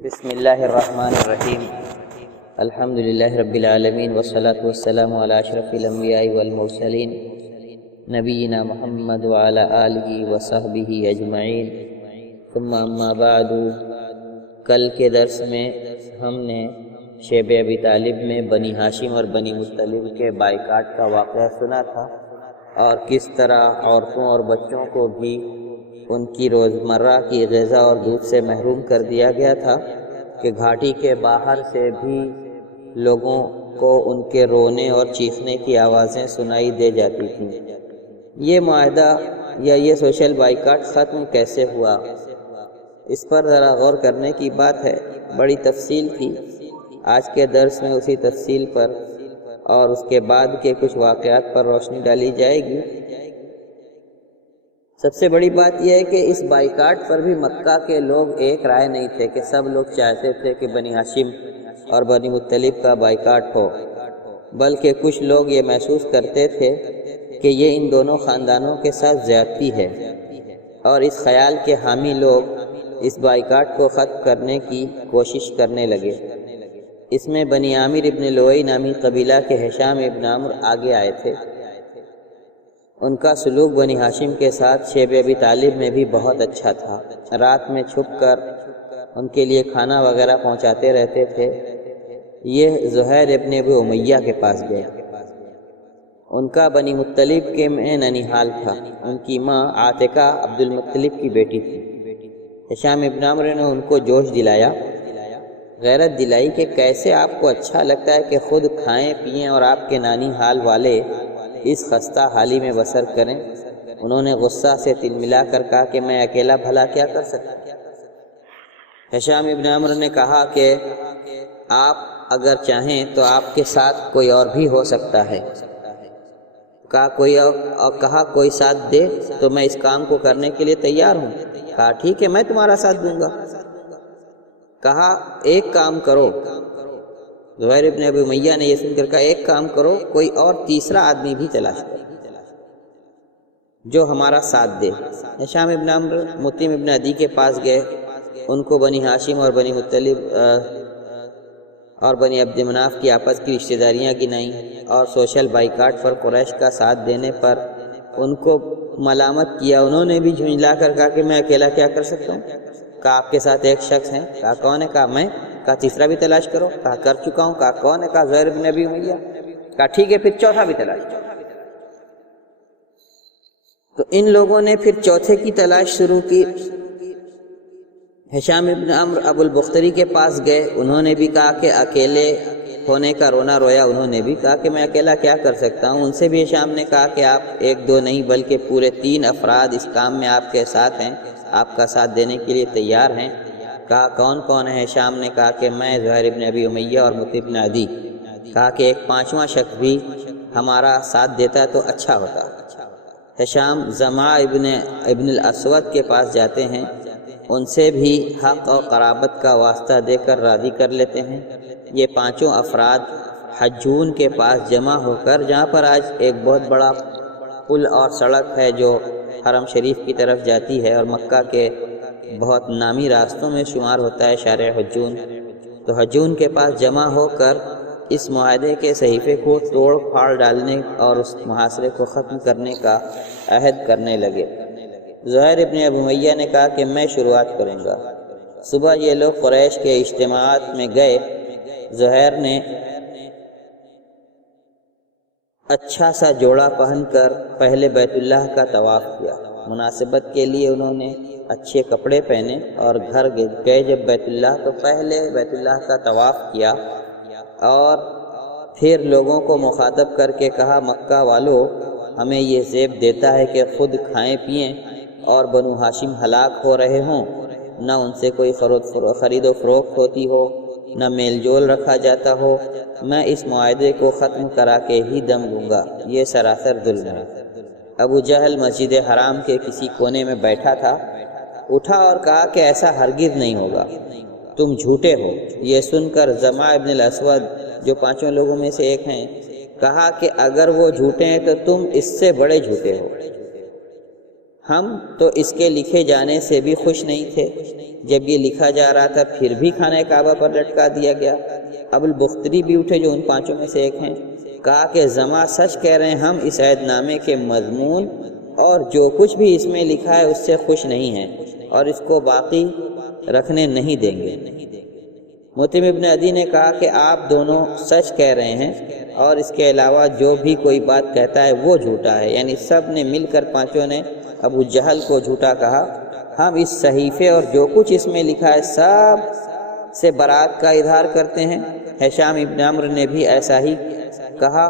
بسم اللہ الرحمن الرحیم الحمد للہ رب العالمین والصلاة والسلام علی اشرف الانبیاء والمرسلین نبینا محمد وعلی آلہ وصحبہ اجمعین ثم اما بعد۔ کل کے درس میں ہم نے شیب ابی طالب میں بنی ہاشم اور بنی مطلب کے بائیکاٹ کا واقعہ سنا تھا، اور کس طرح عورتوں اور بچوں کو بھی ان کی روزمرہ کی غذا اور دودھ سے محروم کر دیا گیا تھا کہ گھاٹی کے باہر سے بھی لوگوں کو ان کے رونے اور چیخنے کی آوازیں سنائی دے جاتی تھیں۔ یہ معاہدہ یا یہ سوشل بائیکاٹ ختم کیسے ہوا، اس پر ذرا غور کرنے کی بات ہے۔ بڑی تفصیل تھی، آج کے درس میں اسی تفصیل پر اور اس کے بعد کے کچھ واقعات پر روشنی ڈالی جائے گی۔ سب سے بڑی بات یہ ہے کہ اس بائیکاٹ پر بھی مکہ کے لوگ ایک رائے نہیں تھے کہ سب لوگ چاہتے تھے کہ بنی ہاشم اور بنی مطلب کا بائیکاٹ ہو، بلکہ کچھ لوگ یہ محسوس کرتے تھے کہ یہ ان دونوں خاندانوں کے ساتھ زیادتی ہے، اور اس خیال کے حامی لوگ اس بائیکاٹ کو ختم کرنے کی کوشش کرنے لگے۔ اس میں بنی عامر ابن لوئی نامی قبیلہ کے ہشام ابن عمرو آگے آئے تھے۔ ان کا سلوک بنی ہاشم کے ساتھ شیب ابی طالب میں بھی بہت اچھا تھا۔ رات میں چھپ کر ان کے لیے کھانا وغیرہ پہنچاتے رہتے تھے۔ یہ زہیر ابن ابی امیہ کے پاس گئے۔ ان کا بنی مطلب کے میں ننیحال تھا۔ ان کی ماں عاتکہ عبد المطلب کی بیٹی تھی۔ ہشام ابن عمرو نے ان کو جوش دلایا، غیرت دلائی کہ کیسے آپ کو اچھا لگتا ہے کہ خود کھائیں پئیں اور آپ کے نانی حال والے اس خستہ حالی میں بسر کریں۔ انہوں نے غصہ سے تل ملا کر کہا کہ میں اکیلا بھلا کیا کر سکتا ہوں۔ ہشام ابن عمرو نے کہا کہ آپ اگر چاہیں تو آپ کے ساتھ کوئی اور بھی ہو سکتا ہے۔ کہا کوئی ساتھ دے تو میں اس کام کو کرنے کے لیے تیار ہوں۔ کہا ٹھیک ہے، میں تمہارا ساتھ دوں گا۔ کہا ایک کام کرو، زہیر ابن ابی امیہ نے یہ سن کر کہا ایک کام کرو، کوئی اور تیسرا آدمی بھی تلاش کرو جو ہمارا ساتھ دے۔ ہشام ابن عمرو مطعم ابن عدی کے پاس گئے۔ ان کو بنی ہاشم اور بنی مطلب اور بنی عبد مناف کی آپس کی رشتہ داریاں گنائیں، اور سوشل بائیکاٹ پر قریش کا ساتھ دینے پر ان کو ملامت کیا۔ انہوں نے بھی جھنجلا کر کہا کہ میں اکیلا کیا کر سکتا ہوں۔ کہا آپ کے ساتھ ایک شخص ہے۔ کہا کون ہے؟ کہا میں۔ کہا تیسرا بھی تلاش کرو۔ کہا کر چکا ہوں۔ کہا کون ہے؟ کہا زہیر ابن ابی امیہ۔ کہا ٹھیک ہے، پھر چوتھا بھی تلاش کرو۔ تو ان لوگوں نے پھر چوتھے کی تلاش شروع کی۔ ہشام ابن عمرو ابو البختری کے پاس گئے۔ انہوں نے بھی کہا کہ اکیلے ہونے کا رونا رویا۔ انہوں نے بھی کہا کہ میں اکیلا کیا کر سکتا ہوں۔ ان سے بھی ہشام نے کہا کہ آپ ایک دو نہیں بلکہ پورے 3 افراد اس کام میں آپ کے ساتھ ہیں، آپ کا ساتھ دینے کے لیے تیار ہیں۔ کہا کون کون ہے؟ ہشام نے کہا کہ میں، زہیر ابن ابی امیہ اور مطعم ابن عدی۔ کہا کہ ایک 5واں شخص بھی ہمارا ساتھ دیتا تو اچھا ہوتا۔ ہشام زمع ابن الاسود کے پاس جاتے ہیں، ان سے بھی حق اور قرابت کا واسطہ دے کر راضی کر لیتے ہیں۔ یہ 5 افراد حجون کے پاس جمع ہو کر، جہاں پر آج ایک بہت بڑا پل اور سڑک ہے جو حرم شریف کی طرف جاتی ہے اور مکہ کے بہت نامی راستوں میں شمار ہوتا ہے شارع حجون، تو حجون کے پاس جمع ہو کر اس معاہدے کے صحیفے کو توڑ پھاڑ ڈالنے اور اس محاصرے کو ختم کرنے کا عہد کرنے لگے۔ زہیر ابن ابی امیہ نے کہا کہ میں شروعات کروں گا۔ صبح یہ لوگ قریش کے اجتماعات میں گئے۔ زہیر نے اچھا سا جوڑا پہن کر پہلے بیت اللہ کا طواف کیا۔ مناسبت کے لیے انہوں نے اچھے کپڑے پہنے اور گھر گئے جب بیت اللہ تو پہلے بیت اللہ کا طواف کیا، اور پھر لوگوں کو مخاطب کر کے کہا مکہ والو، ہمیں یہ زیب دیتا ہے کہ خود کھائیں پئیں اور بنو ہاشم ہلاک ہو رہے ہوں، نہ ان سے کوئی خرید و فروخت ہوتی ہو، نہ میل جول رکھا جاتا ہو، میں اس معاہدے کو ختم کرا کے ہی دم لوں گا۔ یہ سراسر ظلم ہے۔ ابو جہل مسجد حرام کے کسی کونے میں بیٹھا تھا، اٹھا اور کہا کہ ایسا ہرگز نہیں ہوگا، تم جھوٹے ہو۔ یہ سن کر زمع ابن الاسود جو 5 لوگوں میں سے ایک ہیں، کہا کہ اگر وہ جھوٹے ہیں تو تم اس سے بڑے جھوٹے ہو۔ ہم تو اس کے لکھے جانے سے بھی خوش نہیں تھے، جب یہ لکھا جا رہا تھا پھر بھی خانہ کعبہ پر لٹکا دیا گیا۔ ابو البختری بھی اٹھے جو ان پانچوں میں سے ایک ہیں، کہا کہ زما سچ کہہ رہے ہیں، ہم اس عہد نامے کے مضمون اور جو کچھ بھی اس میں لکھا ہے اس سے خوش نہیں ہیں اور اس کو باقی رکھنے نہیں دیں گے۔ مطعم ابن عدی نے کہا کہ آپ دونوں سچ کہہ رہے ہیں اور اس کے علاوہ جو بھی کوئی بات کہتا ہے وہ جھوٹا ہے۔ یعنی سب نے مل کر پانچوں نے ابو جہل کو جھوٹا کہا۔ ہم اس صحیفے اور جو کچھ اس میں لکھا ہے سب سے برات کا اظہار کرتے ہیں۔ ہشام ابن عمرو نے بھی ایسا ہی کہا۔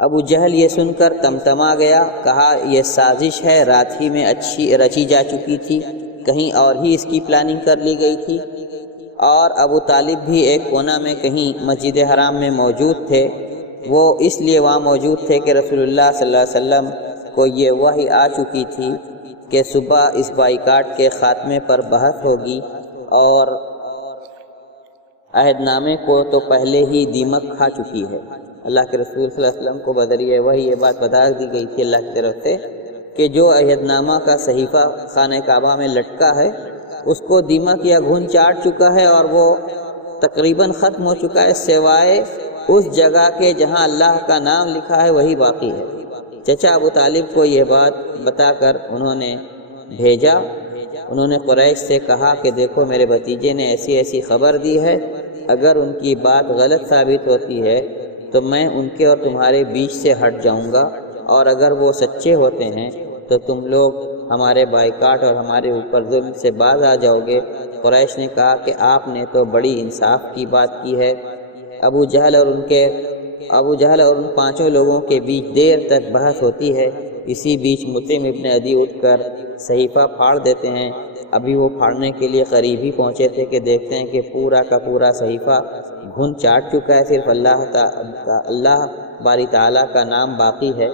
ابو جہل یہ سن کر تمتما گیا، کہا یہ سازش ہے، رات ہی میں اچھی رچی جا چکی تھی، کہیں اور ہی اس کی پلاننگ کر لی گئی تھی۔ اور ابو طالب بھی ایک کونا میں کہیں مسجد حرام میں موجود تھے۔ وہ اس لیے وہاں موجود تھے کہ رسول اللہ صلی اللہ علیہ وسلم کو یہ وحی آ چکی تھی کہ صبح اس بائیکاٹ کے خاتمے پر بحث ہوگی، اور عہد نامے کو تو پہلے ہی دیمک کھا چکی ہے۔ اللہ کے رسول صلی اللہ علیہ وسلم کو بذریعہ وحی یہ بات بتا دی گئی تھی اللہ کی طرف سے کہ جو عہد نامہ کا صحیفہ خانہ کعبہ میں لٹکا ہے اس کو دیمک یا گھن چاٹ چکا ہے اور وہ تقریباً ختم ہو چکا ہے، سوائے اس جگہ کے جہاں اللہ کا نام لکھا ہے وہی باقی ہے۔ چچا ابو طالب کو یہ بات بتا کر انہوں نے بھیجا۔ انہوں نے قریش سے کہا کہ دیکھو میرے بھتیجے نے ایسی ایسی خبر دی ہے، اگر ان کی بات غلط ثابت ہوتی ہے تو میں ان کے اور تمہارے بیچ سے ہٹ جاؤں گا، اور اگر وہ سچے ہوتے ہیں تو تم لوگ ہمارے بائیکاٹ اور ہمارے اوپر ظلم سے باز آ جاؤ گے۔ قریش نے کہا کہ آپ نے تو بڑی انصاف کی بات کی ہے۔ ابو جہل اور ان پانچوں لوگوں کے بیچ دیر تک بحث ہوتی ہے۔ اسی بیچ مطعم ابن عدی اٹھ کر صحیفہ پھاڑ دیتے ہیں۔ ابھی وہ پھاڑنے کے لیے قریب ہی پہنچے تھے کہ دیکھتے ہیں کہ پورا کا پورا صحیفہ گھن چاٹ چکا ہے، صرف اللہ باری تعالیٰ کا نام باقی ہے۔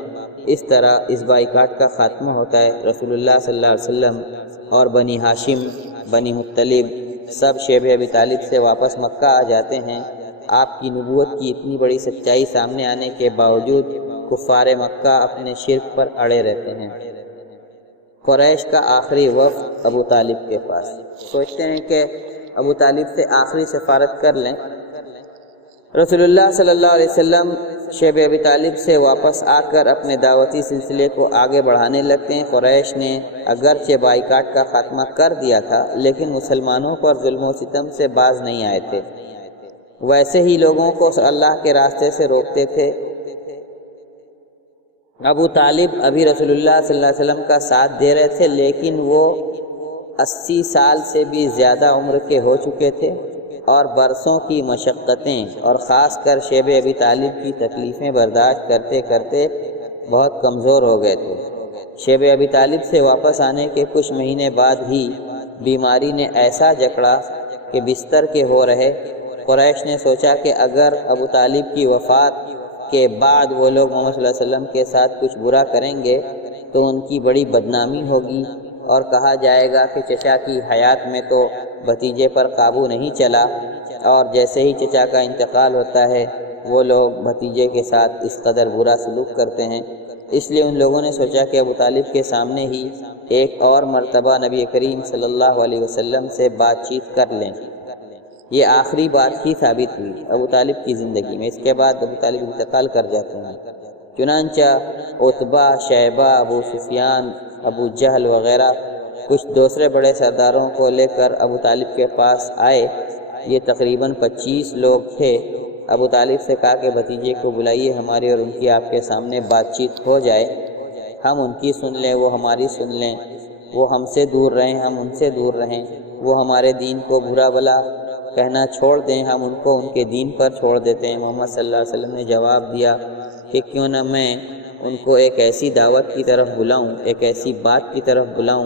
اس طرح اس بائیکاٹ کا خاتمہ ہوتا ہے۔ رسول اللہ صلی اللہ علیہ وسلم اور بنی ہاشم، بنی مطلب سب شیب ابی طالب سے واپس مکہ آ جاتے ہیں۔ آپ کی نبوت کی اتنی بڑی سچائی سامنے آنے کے باوجود کفار مکہ اپنے شرک پر اڑے رہتے ہیں۔ قریش کا آخری وفد ابو طالب کے پاس، سوچتے ہیں کہ ابو طالب سے آخری سفارت کر لیں۔ رسول اللہ صلی اللہ علیہ وسلم شیب ابی طالب سے واپس آ کر اپنے دعوتی سلسلے کو آگے بڑھانے لگتے ہیں۔ قریش نے اگرچہ بائیکاٹ کا خاتمہ کر دیا تھا لیکن مسلمانوں پر ظلم و ستم سے باز نہیں آئے تھے، ویسے ہی لوگوں کو اللہ کے راستے سے روکتے تھے۔ ابو طالب ابھی رسول اللہ صلی اللہ علیہ وسلم کا ساتھ دے رہے تھے لیکن وہ 80 سال سے بھی زیادہ عمر کے ہو چکے تھے اور برسوں کی مشقتیں اور خاص کر شیب ابی طالب کی تکلیفیں برداشت کرتے کرتے بہت کمزور ہو گئے تھے۔ شیب ابی طالب سے واپس آنے کے کچھ مہینے بعد ہی بیماری نے ایسا جکڑا کہ بستر کے ہو رہے۔ قریش نے سوچا کہ اگر ابو طالب کی وفات کے بعد وہ لوگ محمد صلی اللہ علیہ وسلم کے ساتھ کچھ برا کریں گے تو ان کی بڑی بدنامی ہوگی اور کہا جائے گا کہ چچا کی حیات میں تو بھتیجے پر قابو نہیں چلا، اور جیسے ہی چچا کا انتقال ہوتا ہے وہ لوگ بھتیجے کے ساتھ اس قدر برا سلوک کرتے ہیں۔ اس لیے ان لوگوں نے سوچا کہ ابو طالب کے سامنے ہی ایک اور مرتبہ نبی کریم صلی اللہ علیہ وسلم سے بات چیت کر لیں۔ یہ آخری بات ہی ثابت ہوئی ابو طالب کی زندگی میں۔ اس کے بعد ابو طالب انتقال کر جاتے ہیں۔ چنانچہ عتبہ، شیبہ، ابو سفیان، ابو جہل وغیرہ کچھ دوسرے بڑے سرداروں کو لے کر ابو طالب کے پاس آئے۔ یہ تقریباً 25 لوگ تھے۔ ابو طالب سے کہا کہ بھتیجے کو بلائیے، ہماری اور ان کی آپ کے سامنے بات چیت ہو جائے، ہم ان کی سن لیں، وہ ہماری سن لیں، وہ ہم سے دور رہیں، ہم ان سے دور رہیں، وہ ہمارے دین کو برا بلا کہنا چھوڑ دیں، ہم ان کو ان کے دین پر چھوڑ دیتے ہیں۔ محمد صلی اللہ علیہ وسلم نے جواب دیا کہ کیوں نہ میں ان کو ایک ایسی دعوت کی طرف بلاؤں، ایک ایسی بات کی طرف بلاؤں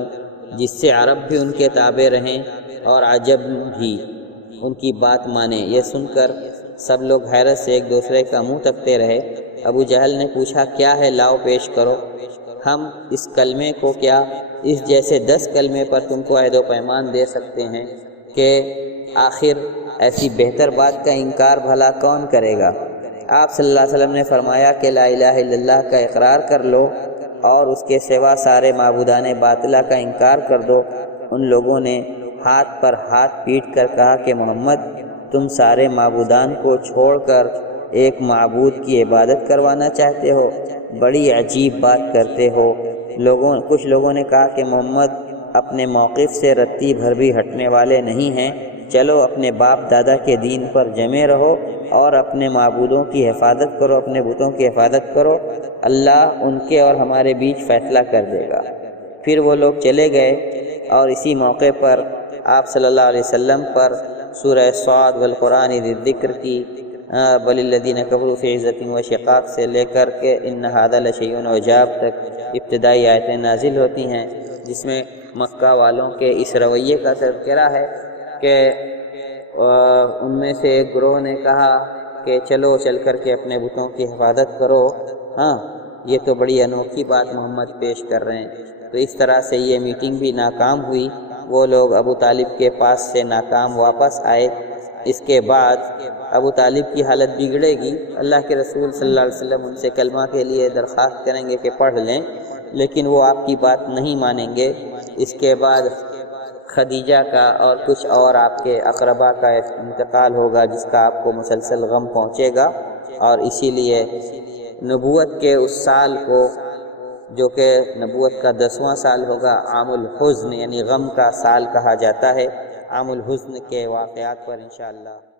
جس سے عرب بھی ان کے تابع رہیں اور عجب بھی ان کی بات مانیں۔ یہ سن کر سب لوگ حیرت سے ایک دوسرے کا منہ تکتے رہے۔ ابو جہل نے پوچھا کیا ہے، لاؤ پیش کرو، ہم اس کلمے کو کیا اس جیسے 10 کلمے پر تم کو عہد و پیمان دے سکتے ہیں کہ آخر ایسی بہتر بات کا انکار بھلا کون کرے گا۔ آپ صلی اللہ علیہ وسلم نے فرمایا کہ لا الہ الا اللہ کا اقرار کر لو اور اس کے سوا سارے معبودان باطلہ کا انکار کر دو۔ ان لوگوں نے ہاتھ پر ہاتھ پیٹ کر کہا کہ محمد تم سارے معبودان کو چھوڑ کر ایک معبود کی عبادت کروانا چاہتے ہو، بڑی عجیب بات کرتے ہو۔ کچھ لوگوں نے کہا کہ محمد اپنے موقف سے رتی بھر بھی ہٹنے والے نہیں ہیں، چلو اپنے باپ دادا کے دین پر جمے رہو اور اپنے معبودوں کی حفاظت کرو، اپنے بتوں کی حفاظت کرو، اللہ ان کے اور ہمارے بیچ فیصلہ کر دے گا۔ پھر وہ لوگ چلے گئے اور اسی موقع پر آپ صلی اللہ علیہ وسلم پر سورہ صاد والقرآن ذی الذکر کی بل الذین کفروا فی عزۃ و شقاق سے لے کر کے ان ھذا لشیء عجاب تک ابتدائی آیتیں نازل ہوتی ہیں، جس میں مکہ والوں کے اس رویے کا تذکرہ ہے کہ ان میں سے ایک گروہ نے کہا کہ چلو چل کر کے اپنے بتوں کی حفاظت کرو۔ ہاں یہ تو بڑی انوکھی بات محمد پیش کر رہے ہیں۔ تو اس طرح سے یہ میٹنگ بھی ناکام ہوئی، وہ لوگ ابو طالب کے پاس سے ناکام واپس آئے۔ اس کے بعد ابو طالب کی حالت بگڑے گی، اللہ کے رسول صلی اللہ علیہ وسلم ان سے کلمہ کے لیے درخواست کریں گے کہ پڑھ لیں، لیکن وہ آپ کی بات نہیں مانیں گے۔ اس کے بعد خدیجہ کا اور کچھ اور آپ کے اقربا کا انتقال ہوگا، جس کا آپ کو مسلسل غم پہنچے گا، اور اسی لیے نبوت کے اس سال کو جو کہ نبوت کا 10واں سال ہوگا، عام الحزن یعنی غم کا سال کہا جاتا ہے۔ عام الحزن کے واقعات پر انشاءاللہ